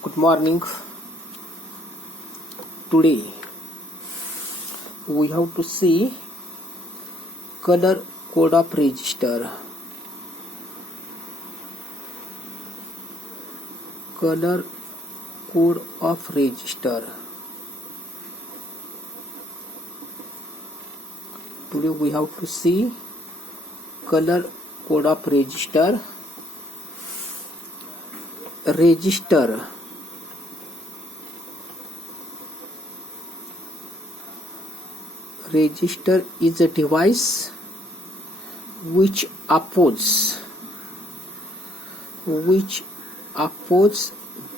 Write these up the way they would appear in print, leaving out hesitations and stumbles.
Good morning. Today we have to see color code of register. Color code of register. Today we have to see color code of register. Register is a device which opposes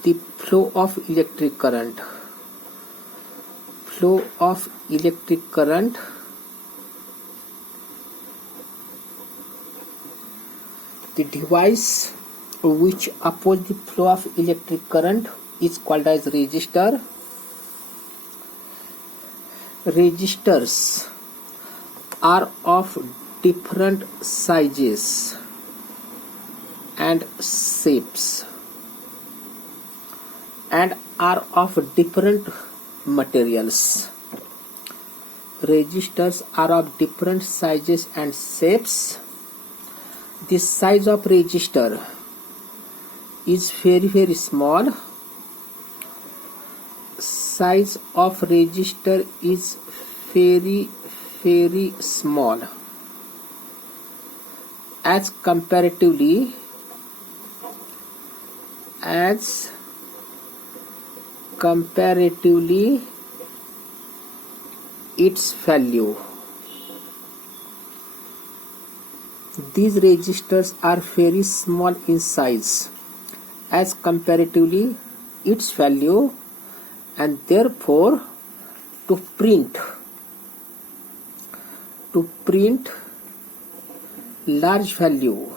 the flow of electric current. The device which opposes the flow of electric current is called as resistor. Resistors are of different sizes and shapes and are of different materials. Resistors are of different sizes and shapes. The size of resistor is very small. Size of resistor is very small as comparatively its value. These resistors are very small in size as comparatively its value, and therefore to print large value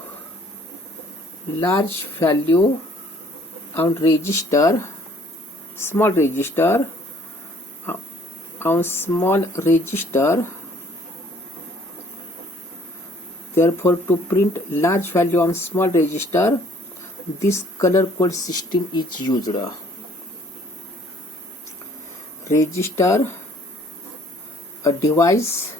on register, small register, therefore to print large value on small register, this color code system is used. Resistor, a device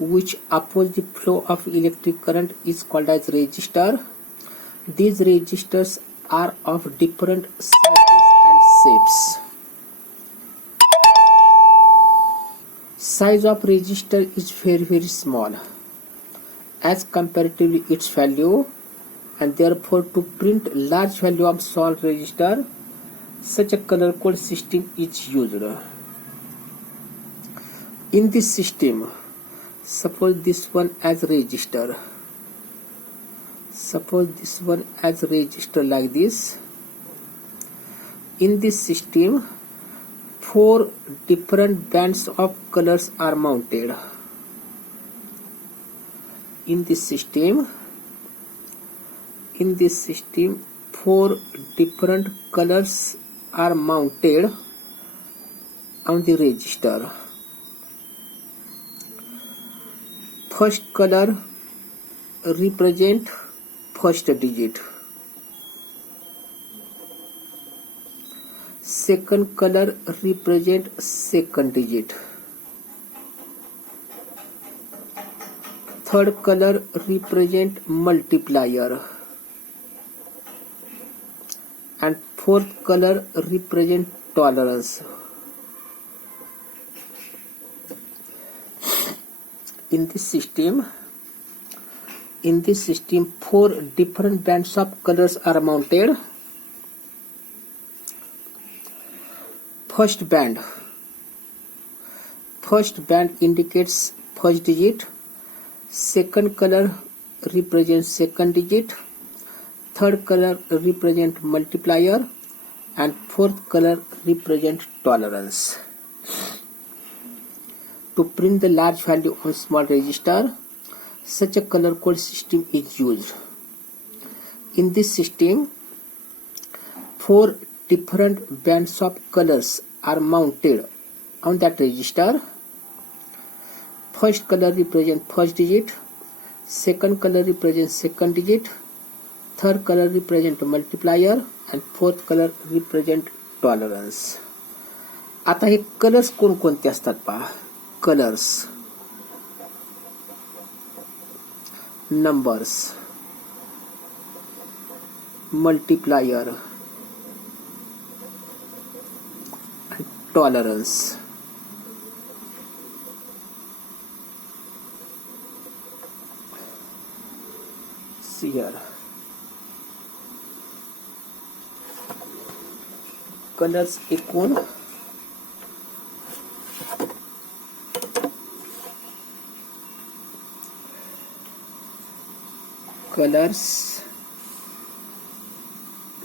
which opposes the flow of electric current, is called as resistor. These resistors are of different sizes and shapes. Size of resistor is very small as comparatively its value, and therefore to print large value of small resistor, such a color code system is used. In this system, suppose this one as resistor. Suppose this one as resistor like this. In this system, 4 different bands of colors are mounted. In this system, 4 different colors are mounted on the resistor. First color represent first digit. Second color represent second digit. Third color represent multiplier. And fourth color represent tolerance. In this system, 4 different bands of colors are mounted. First band indicates first digit. Second color represents second digit. Third color represent multiplier, and fourth color represent tolerance. To print the large value on small resistor, such a color code system is used. In this system, 4 different bands of colors are mounted on that resistor. First color represents first digit. Second color represents second digit. Third color represents multiplier, and fourth color represent tolerance. आता हे colours कोणकोणते असतात पहा. Colours, numbers, multiplier, tolerance. Here colours एकूण, colours,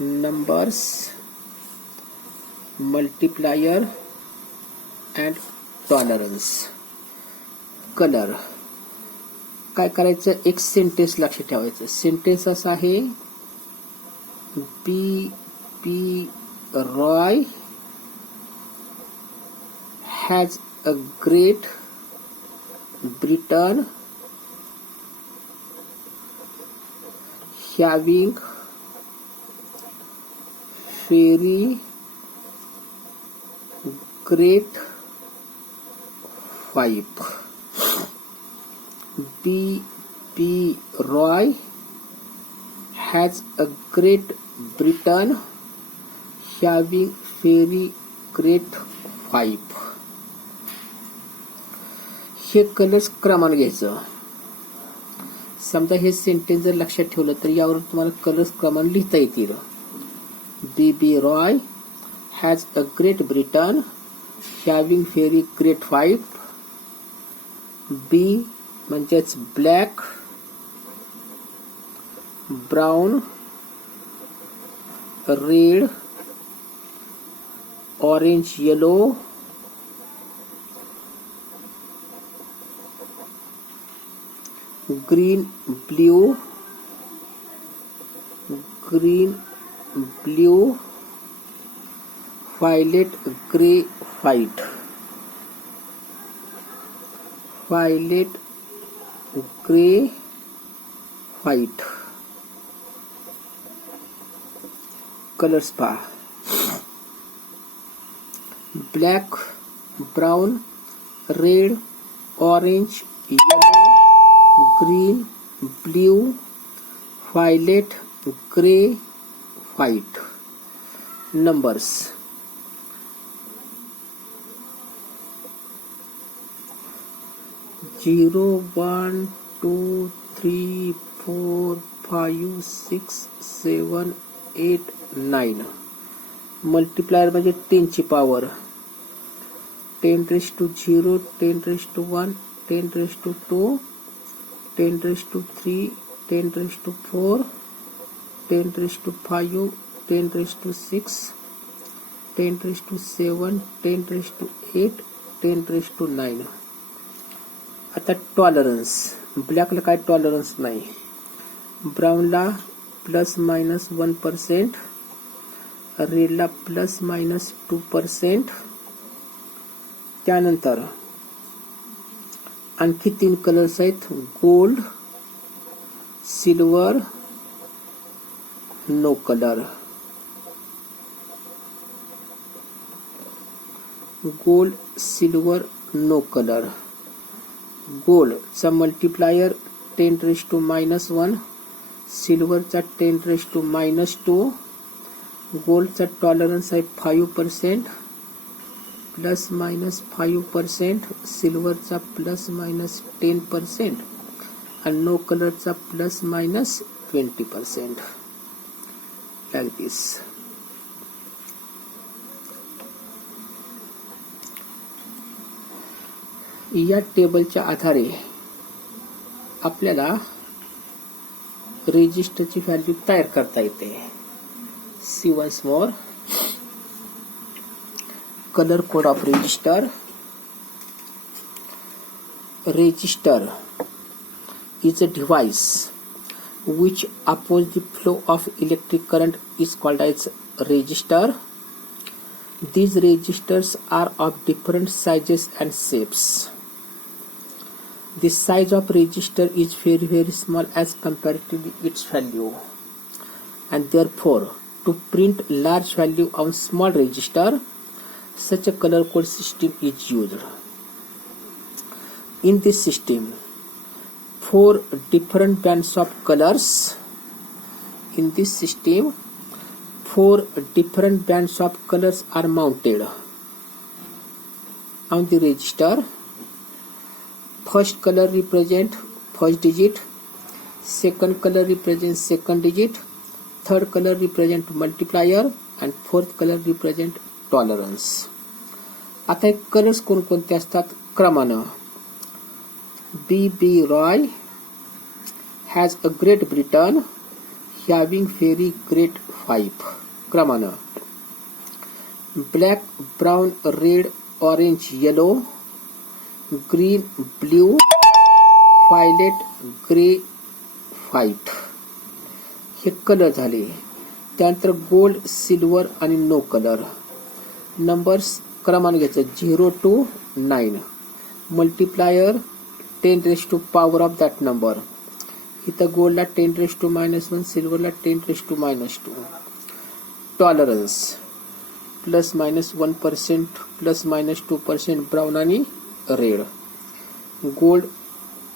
numbers, multiplier and tolerance. Colour काय करायचं, एक sentence लक्षात ठेवायचं. सेंटेन्स असा आहे, B.P. Roy has a Great Britain having very great wife. B.P. Roy has a Great Britain having very great wife. Hey colours क्रमाने घ्यायचं. समजा हे सेंटेन्स जर लक्षात ठेवलं तर यावर तुम्हाला कलर्स क्रमाने लिहिता येतील. B.B. Roy has a Great Britain having very great wife. B म्हणजेच black, brown, red, orange, yellow, green, blue, violet, grey, white. Violet, grey, white. Colours पहा, black, brown, red, orange, yellow, green, blue, violet, grey, white. Numbers, 0, 1, 2, 3, 4, 5, 6, 7, 8, 9. Multiplier म्हणजे 10 ची power. 10^0, 10^1, 10^2, 10^3, 10^4, 10^5, 10^6, 10^7, 10^8, 10^9. आता tolerance, ब्लॅकला काय tolerance नाही. ब्राऊनला ±1%, रेडला ±2%. त्यानंतर आणखी 3 colours आहेत, gold, silver, no colour. Gold, silver, no colour. गोल्डचा मल्टीप्लायर 10^-1, सिल्वरचा 10^-2. गोल्डचा टॉलरन्स आहे 5%, ±5%. सिल्वरचा ±10% आणि नो कलरचा ±20%. Like this. या टेबलच्या आधारे आपल्याला रेजिस्टरची व्हॅल्यू तयार करता येते. See once more. color code of register. Register is a device which opposes the flow of electric current is called as resistor. These resistors are of different sizes and shapes. The size of resistor is very small as compared to its value, and therefore to print large value on small register, such a color code system is used. In this system, 4 different bands of colors. In this system, 4 different bands of colors are mounted on the register. First color represent first digit, second color represents second digit, third color represent multiplier and fourth color represent tolerance. आता हे colours कोणकोणते असतात क्रमानं. B.B. Roy has a Great Britain having very great 5 क्रमानं. Black, brown, red, orange, yellow, green, blue, violet, gray, white हे colour झाले. त्यानंतर gold, silver आणि no colour. Numbers क्रमाने घ्यायचं 0 to 9. Multiplier 10 raised to power of that number. इथं गोल्डला 10 raised to -1, सिल्वरला 10 raised to -2. टॉलरन्स +-1%, +-2% ब्राऊन आणि red. Gold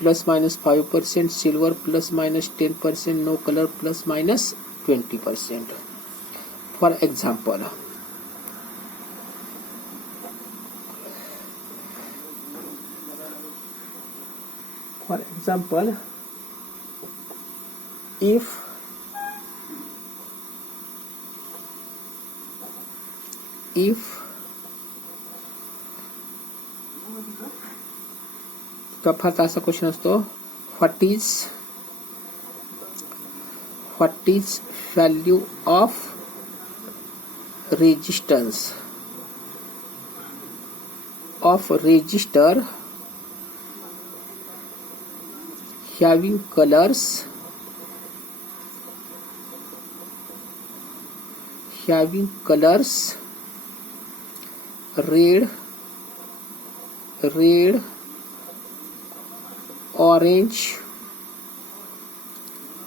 +-5%, silver +-10%, no colour +-20%. For example, if कफाचा असा क्वेश्चन असतो, what is value of resistance of resistor having colors red, orange,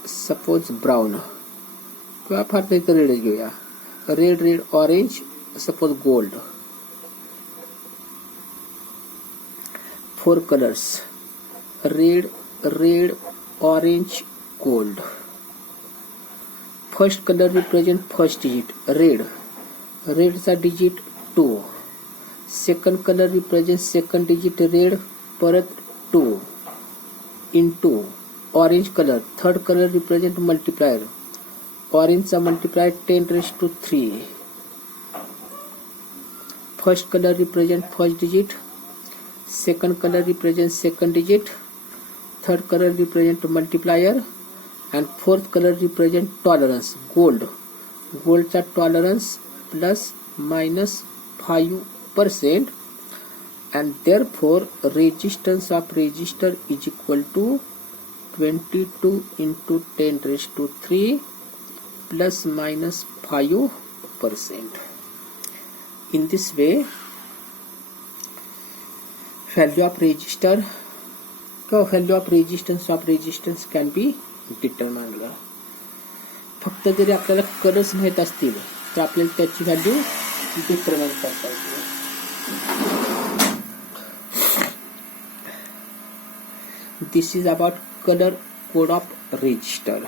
suppose brown किंवा फार नाही तर रेड घेऊया. Red, orange, suppose gold. 4 colors, red, orange, gold. First color represent first digit, red. रेडचा digit 2. Second colour represent second digit red, परत 2 into orange colour. Third colour represent multiplier. ऑरेंजचा multiplier 10 raised to 3. First colour represent first digit, second colour represent second digit, third color represent multiplier and fourth color represent tolerance, gold. गोल्डचा tolerance +-5% and therefore resistance of resistor is equal to 22 into 10 raised to 3 +-5%. In this way, value of resistor value of resistance can be determined. फक्त जरी आपल्याला colours माहित असतील तर आपल्याला त्याची value determine करता येते. This is about colour code of resistor.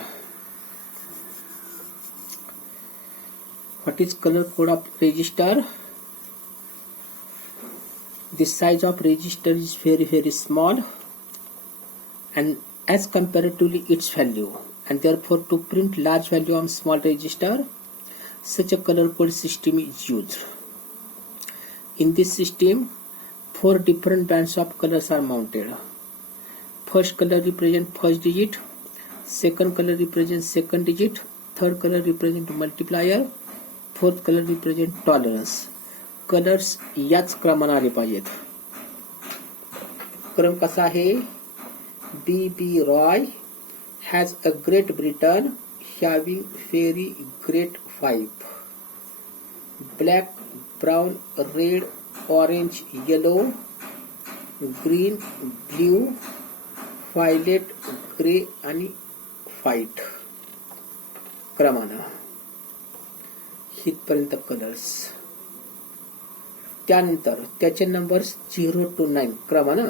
What is colour code of resistor? The size of register is very small and as comparatively its value, and therefore to print large value on small register, such a color code system is used. In this system, 4 different bands of colors are mounted. First color represent first digit, second color represent second digit, third color represent multiplier, fourth color represent tolerance. Colours याच क्रमाने आले पाहिजेत. क्रम कसा आहे? B.B. Roy has a Great Britain having very great 5. Black, brown, red, orange, yellow, green, blue, violet, gray आणि white क्रमाने. इथपर्यंत कलर्स. त्यानंतर त्याचे नंबर्स 0 to 9 क्रमानं.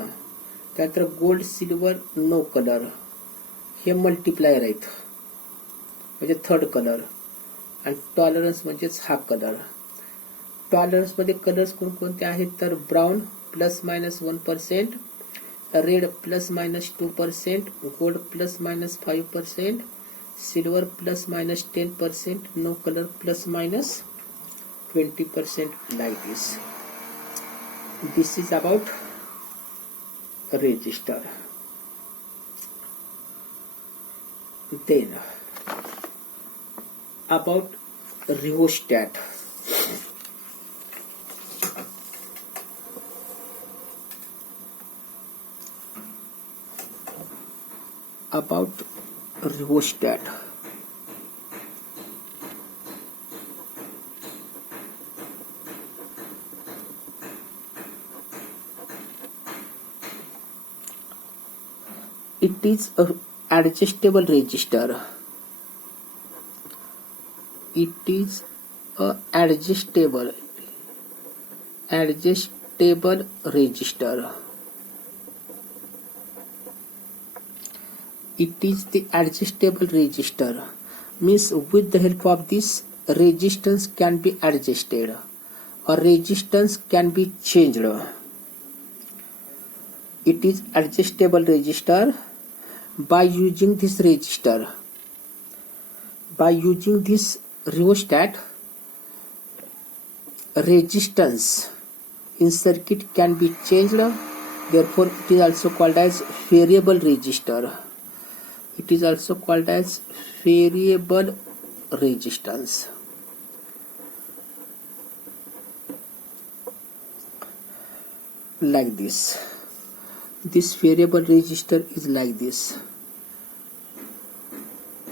त्यानंतर गोल्ड, सिल्वर, नो कलर हे मल्टिप्लायर आहेत, म्हणजे थर्ड कलर. आणि टॉलरन्स म्हणजेच हा कलर. टॉलरन्स मध्ये कलर्स कोणकोणते आहेत तर brown ±1%, red ±2%, gold ±5%, silver ±10%, no colour ±20%. like this. This is about register. Then about rheostat. About rheostat. It is a adjustable register. It is a adjustable register. It is the adjustable register. Means with the help of this, resistance can be adjusted or resistance can be changed. It is adjustable register. By using this register, by using this rheostat, resistance in circuit can be changed. Therefore, it is also called as variable resistor. It is also called as variable resistance. Like this. This variable resistor is like this.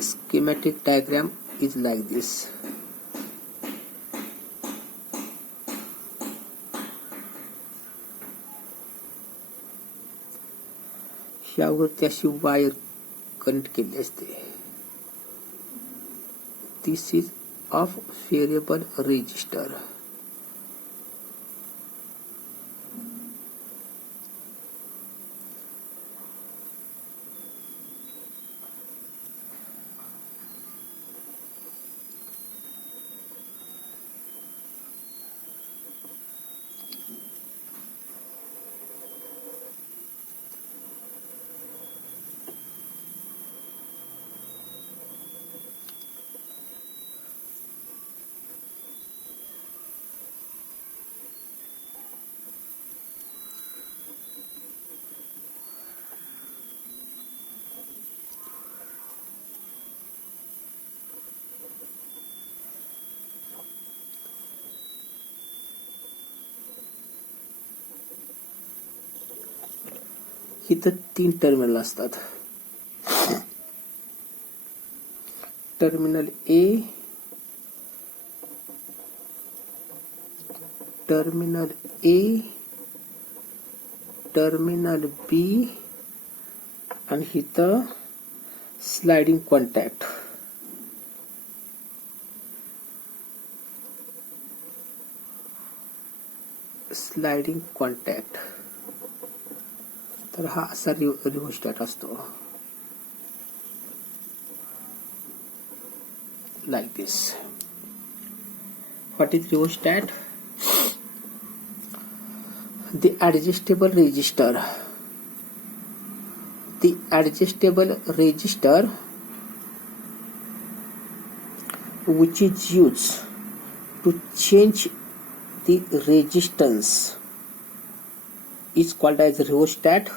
Schematic diagram is like this. यावरती अशी wire connect केली असते. This is of variable resistor. इथं 3 terminal असतात. Terminal A, terminal A, terminal B आणि इथं sliding contact. Sliding contact. तर हा असा रिओस्टॅट असतो. like this. What is rheostat? The adjustable register. The adjustable register which is used to change the resistance is called as rheostat.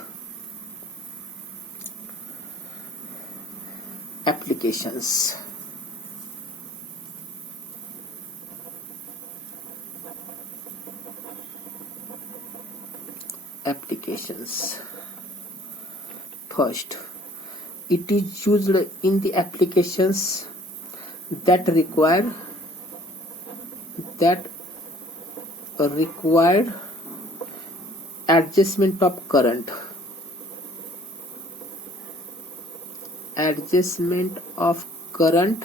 Applications. Applications. First, it is used in the applications that require adjustment of current. Adjustment of current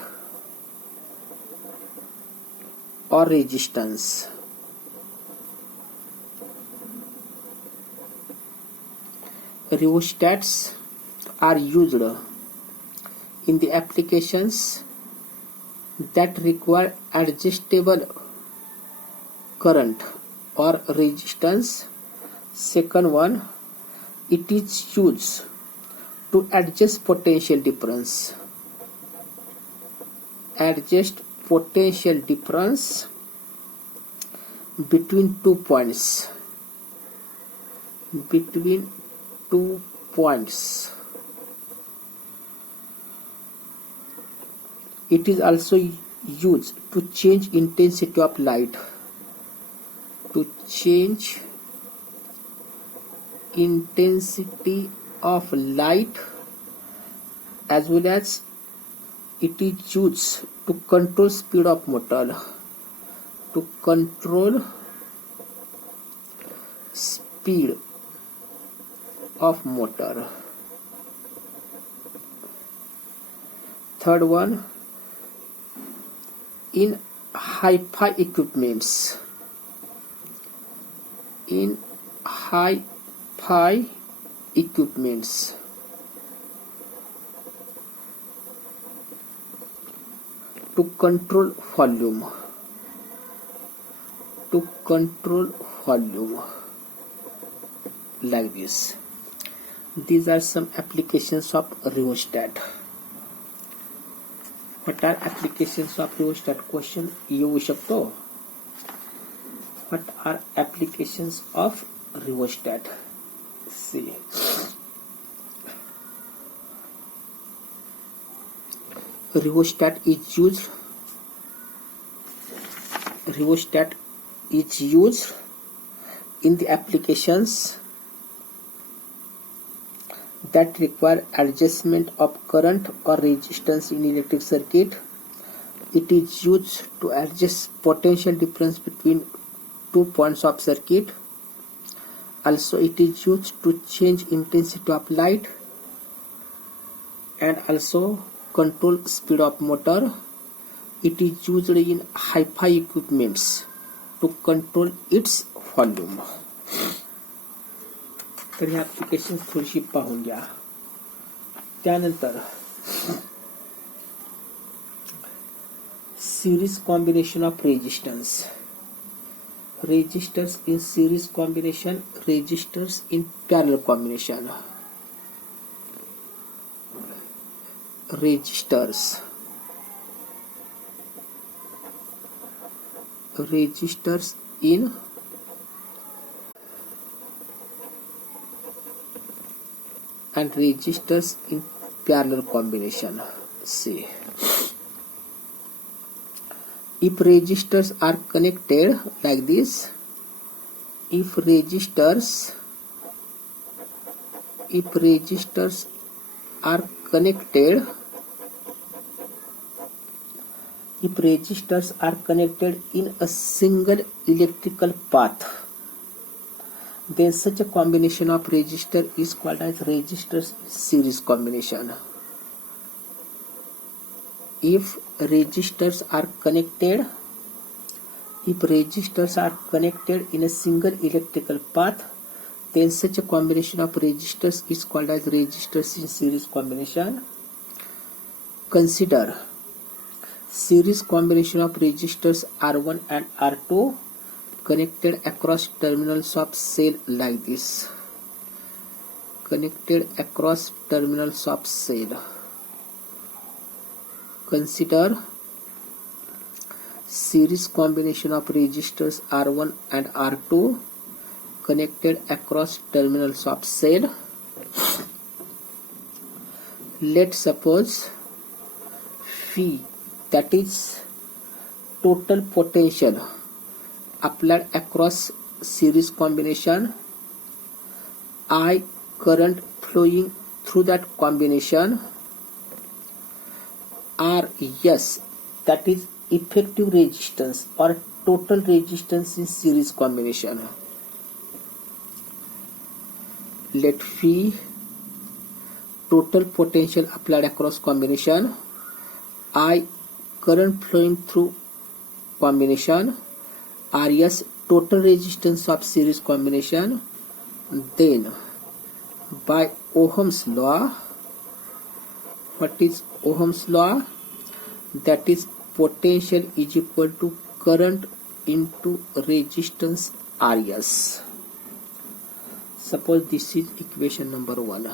or resistance. Rheostats are used in the applications that require adjustable current or resistance. Second one, it is used to adjust potential difference. Adjust potential difference between 2 points. Between 2 points. It is also used to change intensity of light. To change intensity of light, as well as it is used to control speed of motor. To control speed of motor. Third one, in hi-fi equipments. In hi-fi equipments, to control volume. To control volume, like this. These are some applications of rheostat. What are applications of rheostat? Question येऊ शकतो. What are applications of rheostat? See. Rheostat is used. Rheostat is used in the applications that require adjustment of current or resistance in electric circuit. It is used to adjust potential difference between 2 points of circuit. Also, it is used to change intensity of light and also control speed of motor. It is used in hi-fi equipments to control its volume. तर ही application थोडीशी पाहून घ्या. त्यानंतर series combination of resistance. Resistors in series combination, resistors in parallel combination. Resistors in and resistors in parallel combination. See, if resistors are connected like this, if resistors are connected, if resistors are connected in a single electrical path, then such a combination of resistor is called as resistors series combination. If resistors are connected in a single electrical path, then such a combination of resistors is called as resistors in series combination. Consider series combination of resistors R1 and R2 connected across terminals of cell like this. Connected across terminals of cell. Consider series combination of resistors R1 and R2 connected across terminals of cell. Let's suppose phi, that is total potential applied across series combination, I current flowing through that combination, Rs, that is effective resistance or total resistance in series combination. Let phi, total potential applied across combination, I current flowing through combination, RS total resistance of series combination, then by Ohm's law, what is Ohm's law? That is potential is equal to current into resistance RS. Suppose this is equation number 1.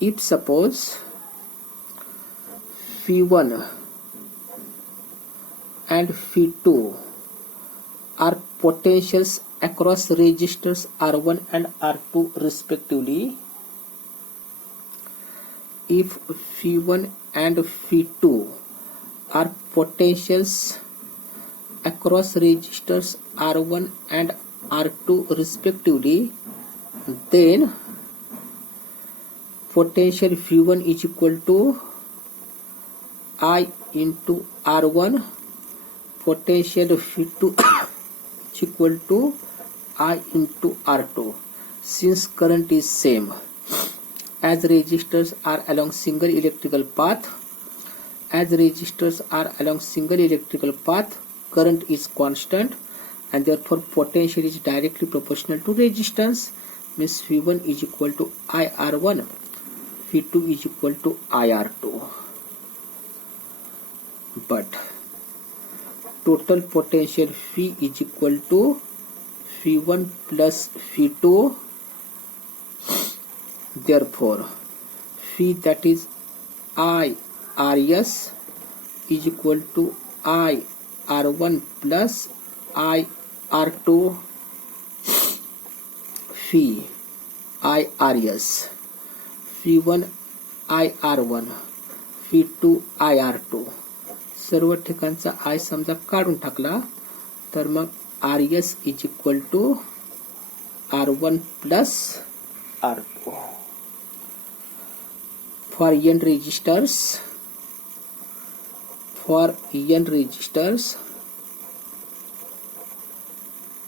If suppose Phi1 and Phi2 are potentials across resistors R1 and R2 respectively, if Phi1 and Phi2 are potentials across resistors R1 and R2 respectively, then potential Phi1 is equal to I into R1, potential Phi2 is equal to I into R2. Since current is same, as resistors are along single electrical path, current is constant, and therefore potential is directly proportional to resistance. Means Phi1 is equal to IR1, Phi2 is equal to IR2. But total potential Phi is equal to Phi1 plus Phi2. Therefore, Phi, that is IRS, is equal to IR1 plus IR2. Phi IRS, Phi1 IR1, Phi2 IR2. सर्व ठिकाणचा I समजा काढून टाकला तर मग RS is equal to R1 plus R2. For N resistors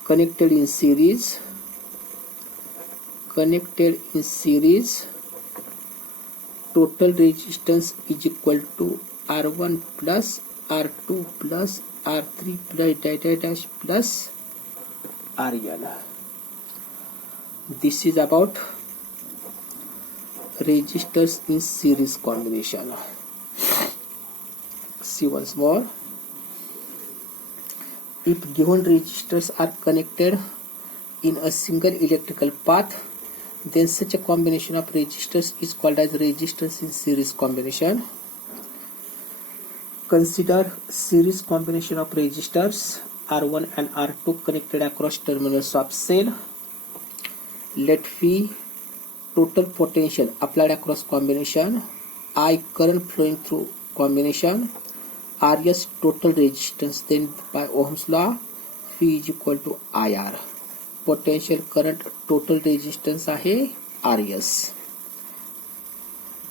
connected in series, total resistance is equal to R1 plus R2 plus R3 plus dash plus RL. This is about resistors in series combination. See once more. If given resistors are connected in a single electrical path, then such a combination of resistors is called as resistors in series combination. Consider series combination of resistors R1 and R2 connected across terminals of cell. Let Phi total potential applied across combination, I current flowing through combination, RS total resistance, then by Ohm's law Phi is equal to IR. Potential current total resistance आहे RS.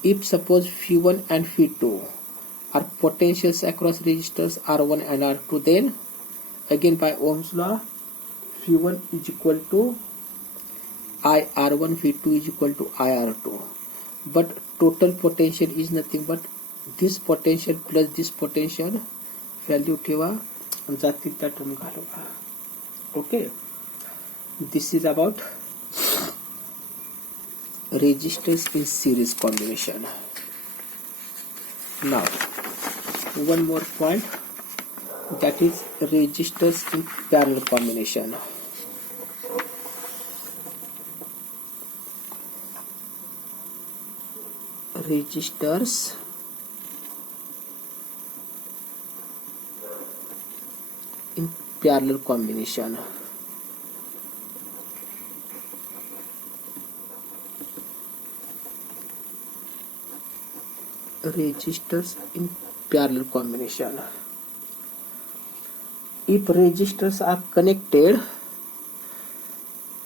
If suppose Phi1 and Phi2 are potentials across resistors R1 and R2, then again by Ohm's law Phi1 is equal to IR1, Phi2 is equal to IR2. But total potential is nothing but this potential plus this potential. Value ठेवा आणि जातील त्या term घालवा. Okay. This is about resistors in series combination. Now, one more point, that is resistors in parallel combination. Resistors in parallel combination. Resistors in parallel combination. If resistors are connected,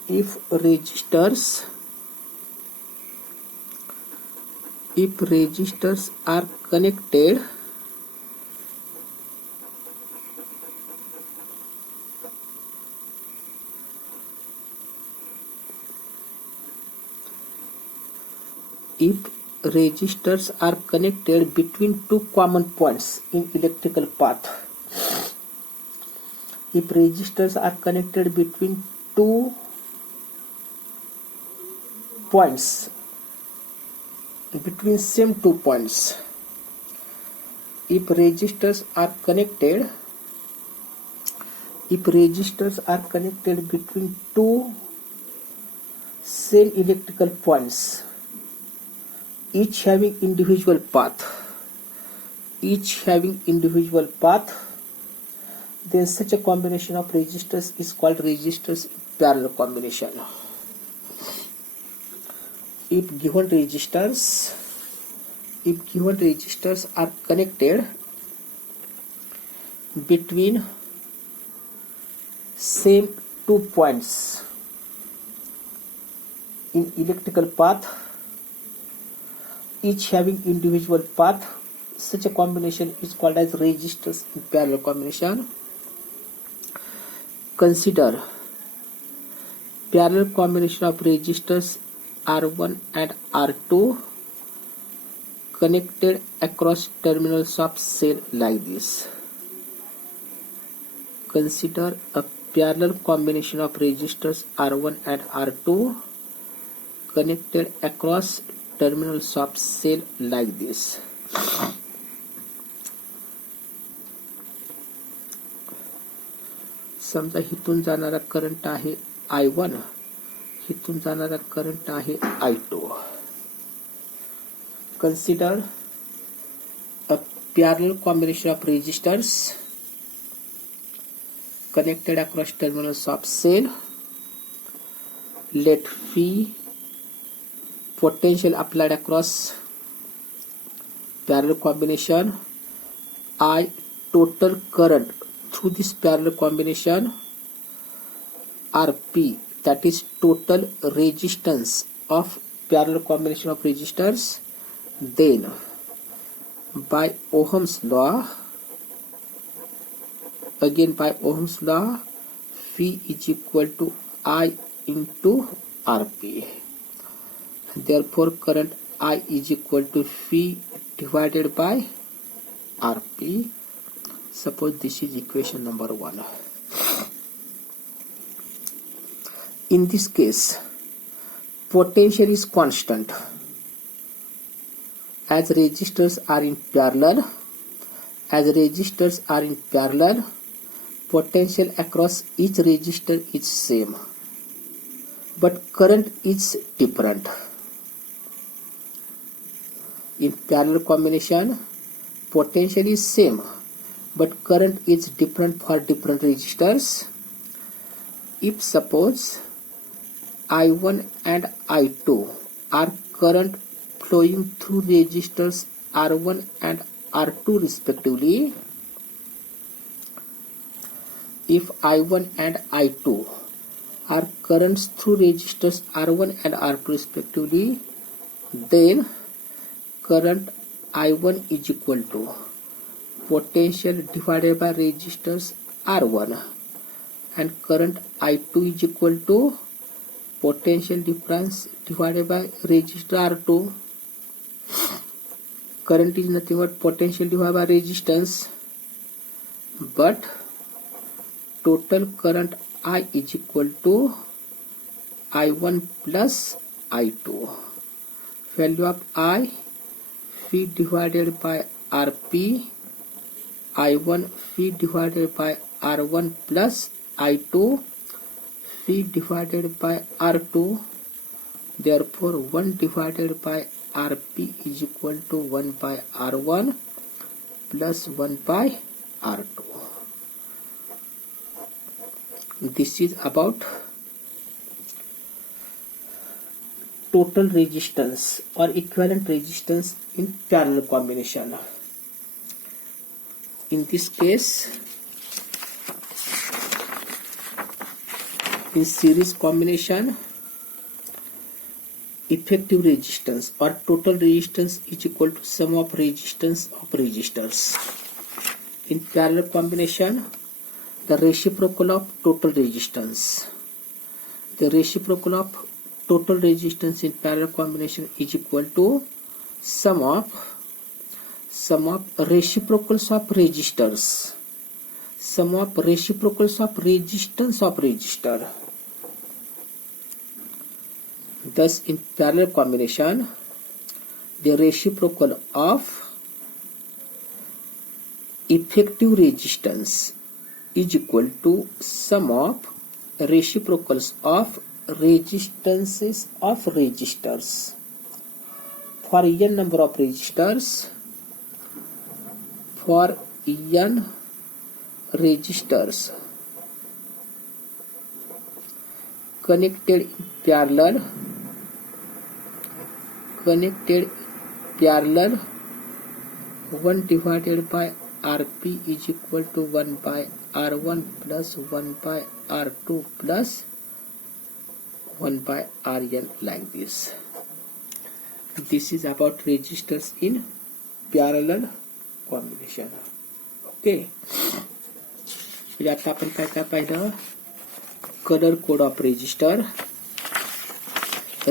if resistors are connected, if resistors are connected between two common points in electrical path. If resistors are connected between two points, between same 2 points, if resistors are connected between two same electrical points, each having individual path, then such a combination of resistors is called resistors in parallel combination. If given resistors are connected between same 2 points in electrical path, each having individual path, such a combination is called as resistors in parallel combination. Consider parallel combination of resistors R1 and R2 connected across terminals of cell like this. Consider a parallel combination of resistors R1 and R2 connected across terminals of cell like this. समजा हितून जाणारा current आहे I1, हितून जाणारा current आहे I2. Consider a parallel combination of resistors connected across terminals of cell. Let V potential applied across parallel combination, I total current through this parallel combination, Rp, that is total resistance of parallel combination of resistors. Then by Ohm's law, V is equal to I into Rp. Therefore current I is equal to V divided by Rp. Suppose this is equation number 1. In this case, potential is constant. As resistors are in parallel, potential across each resistor is same, but current is different. In parallel combination, potential is same, but current is different for different resistors. If suppose I1 and I2 are current flowing through resistors R1 and R2 respectively, if I1 and I2 are currents through resistors R1 and R2 respectively, then current I1 is equal to potential divided by resistors R1, and current I2 is equal to potential difference divided by resistor R2. Current is nothing but potential divided by resistance, but total current I is equal to I1 plus I2. Value of I, V divided by Rp, I1 V divided by R1 plus I2 V divided by R2. Therefore 1 divided by Rp is equal to 1 by R1 plus 1 by R2. This is about total resistance or equivalent resistance in parallel combination. In this case, in series combination, effective resistance or total resistance is equal to sum of resistance of resistors. In parallel combination, the reciprocal of total resistance. The reciprocal of total resistance in parallel combination is equal to sum of reciprocals of resistors, sum of reciprocals of resistance of resistor. Thus in parallel combination the reciprocal of effective resistance is equal to sum of reciprocals of resistances of resistors. For n number of resistors, connected in parallel 1 divided by Rp is equal to 1 by R1 plus 1 by R2 plus 1 by Rn, like this. This is about resistors in parallel combination. Okay. आता आपण काय काय पाहिलं, colour code of resistor,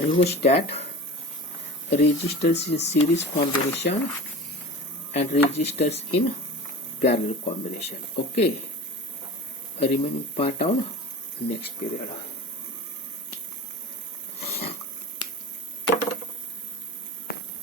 rheostat, resistors in series combination and resistors in parallel combination. Okay, remaining part on next period.